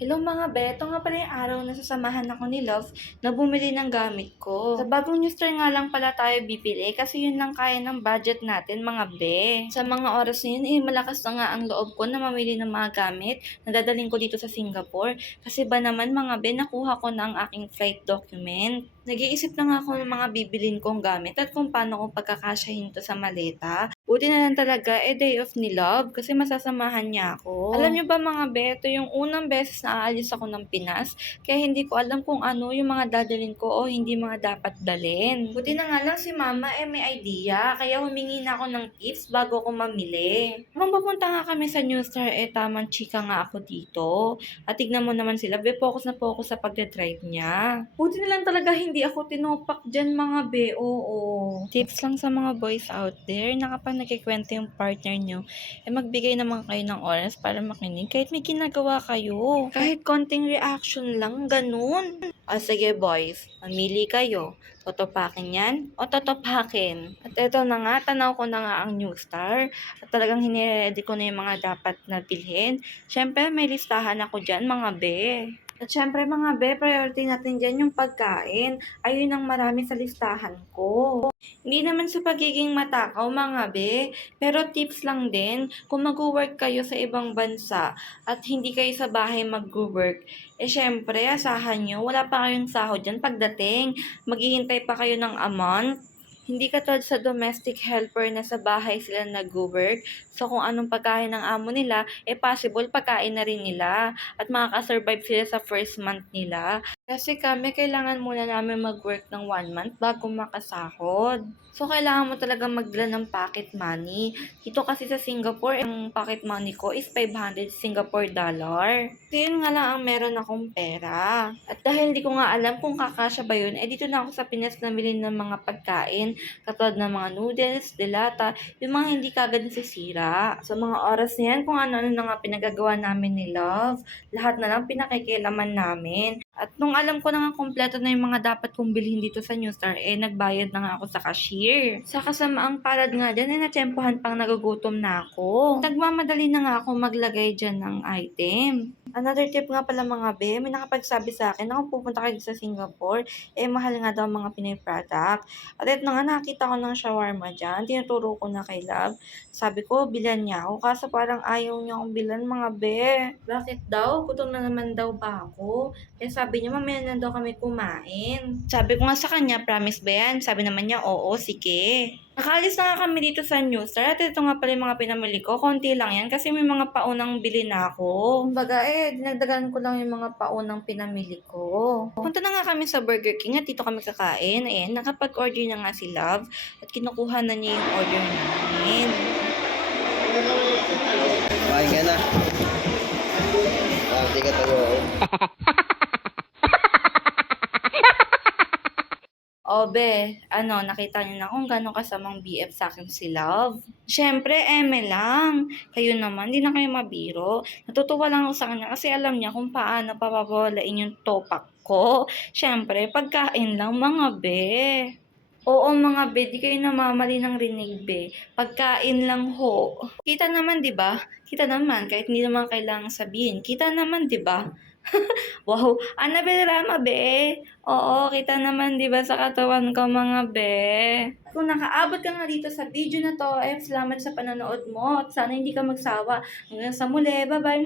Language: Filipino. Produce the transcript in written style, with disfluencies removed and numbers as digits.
Hello mga be, ito nga pala yung araw na sasamahan ako ni Love na bumili ng gamit ko. Sa bagong new store nga lang pala tayo bibili kasi yun lang kaya ng budget natin mga be. Sa mga oras na yun, malakas na nga ang loob ko na mamili ng mga gamit na dadaling ko dito sa Singapore. Kasi ba naman mga be, nakuha ko na ang aking flight document. Nag-iisip na nga ako ng mga bibilin kong gamit at kung paano ko pagkakasyahin to sa maleta. Buti na lang talaga, day off ni Love kasi masasamahan niya ako. Alam niyo ba mga be, ito yung unang beses na aalis ako ng Pinas, kaya hindi ko alam kung ano yung mga dadalhin ko o hindi mga dapat dalhin. Buti na nga lang si mama may idea, kaya humingi na ako ng tips bago ako mamili. Nung papunta nga kami sa New Star, tamang chika nga ako dito. At tignan mo naman sila, be, focus na focus sa pagdadrive niya. Buti na lang talaga hindi ako tinopak dyan mga be, oo. Tips lang sa mga boys out there na kapag nagkikwento yung partner nyo, magbigay naman kayo ng oras para makinig kahit may ginagawa kayo. Kahit konting reaction lang, ganun. O sige boys, mamili kayo. Totopakin yan o totopakin? At eto na nga, tanaw ko na nga ang New Star. At talagang hiniready ko na yung mga dapat na bilhin. Siyempre, may listahan ako dyan mga be. At syempre mga be, priority natin dyan yung pagkain. Ayun ang marami sa listahan ko. Hindi naman sa pagiging matakaw mga be, pero tips lang din, kung mag-work kayo sa ibang bansa at hindi kayo sa bahay mag-work, syempre asahan nyo, wala pa kayong sahod dyan pagdating, maghihintay pa kayo ng a month. Hindi katulad sa domestic helper na sa bahay sila nag-work. So kung anong pagkain ng amo nila, possible pagkain na rin nila at makakasurvive sila sa first month nila. Kasi kami, kailangan muna namin mag-work ng 1 month bago makasahod. So, kailangan mo talaga magdala ng pocket money. Dito kasi sa Singapore, ang pocket money ko is 500 Singapore dollar. So, yun nga lang ang meron akong pera. At dahil hindi ko nga alam kung kakasya ba yun, dito na ako sa Pinas namili ng mga pagkain, katulad ng mga noodles, delata, yung mga hindi kagad nasisira. Sa mga oras na yan, kung ano-ano na nga pinagagawa namin ni Love, lahat na lang pinakikialaman namin. At nung alam ko na nga kompleto na yung mga dapat kong bilhin dito sa New Star, nagbayad na nga ako sa cashier. Sa kasamaang palad nga dyan, natsempohan pang nagugutom na ako. Nagmamadali na nga ako maglagay dyan ng item. Another tip nga pala mga be, may nakapagsabi sa akin na kung pupunta kayo sa Singapore, mahal nga daw mga Pinoy product. At ito nga, nakita ko ng shawarma dyan, tinuturo ko na kay Love. Sabi ko, bilan niya ako, kaso parang ayaw niya akong bilan mga be. Bakit daw? Gutom na naman daw ba ako? Kaya sabi niya, mamaya na daw kami kumain. Sabi ko nga sa kanya, promise ba yan? Sabi naman niya, oo, sige. Nakaalis na nga kami dito sa New Star at ito nga pala yung mga pinamili ko. Konti lang yan kasi may mga paunang bili na ako. Kumbaga dinagdagan ko lang yung mga paunang pinamili ko. Punta na nga kami sa Burger King at dito kami kakain. Ayan, nakapag-order na nga si Love at kinukuha na niya yung order namin. Kumain ka na. Hindi ka tayo. Be, nakita niyo na kung gano'ng kasamang BF sa akin si Love. Siyempre, lang. Kayo naman, di na kayo mabiro. Natutuwa lang ako sa kanya kasi alam niya kung paano papapawalain yung topak ko. Siyempre, pagkain lang mga be. Oo mga be, di kayo namamali ng rinig be. Pagkain lang ho. Kita naman, di ba? Kita naman, kahit hindi naman kailangang sabihin. Kita naman, di ba? Wow, Annabel Rama, be. Oo, kita naman, di ba, sa katawan ko, mga be. Kung nakaabot ka nga dito sa video na to, salamat sa panonood mo. At sana hindi ka magsawa. Hanggang sa muli, bye-bye.